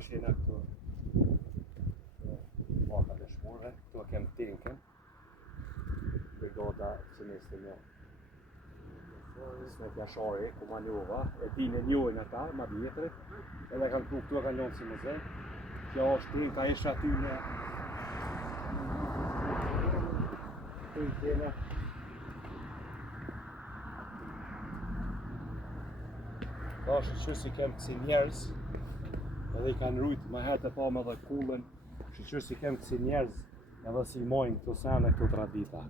tash jena këtu. Vaka dëshmorëve, këtu kem tenkën. Brigada Cënistënë. Smet Jashari, Kumanova, e dinë njojnë ata, ma vjetrit, edhe kanë këtu kanë lënë si muze. Kjo është tenka ishte aty në tenkëne. Ka është që si kem kësi njerëz, edhe I kanë rujtë më herë të pa me dhe kullën, që si kem kësi njerëz, edhe si mojnë këtu sene këtu tradita.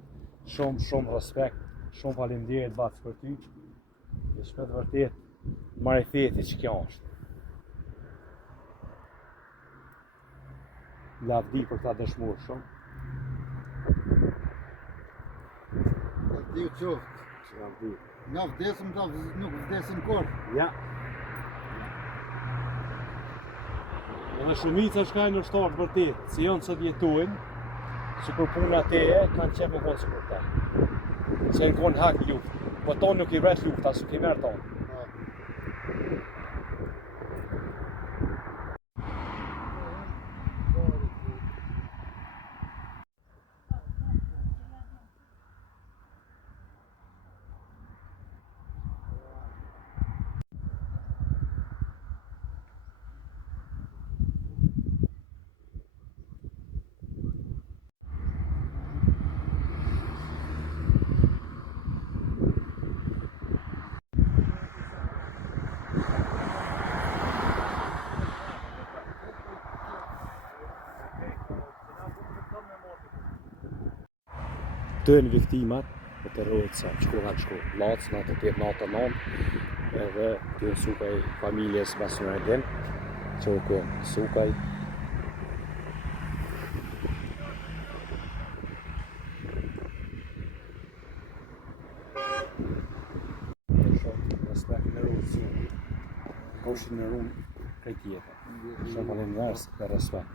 Shumë respekt, shumë faleminderit Bac për ty, dhe shpet vërtet marifeti që kjo është. Lavdi për ta dëshmur shumë. Lavdi u qoftë. Lavdi. Na vdesim, nuk vdesim kur. Ja. Edhe shumica shkajnë në shtartë vërtet, si janë sot jetojnë, që për puna teje, kanë qenë më konë si për ta. Se në konë hak luftë, po tonë nuk I vret lufta, su ki merë tonë. Të në viktimat e të rrët sa që kanë shku lacë, natë të tjetë natë të nëmë, edhe të sukaj familjes Basnjëredin, që u kënë sukaj. Respekt në rrët si, koshin në rrën këtë jetë. Shumë falim nërës për respekt.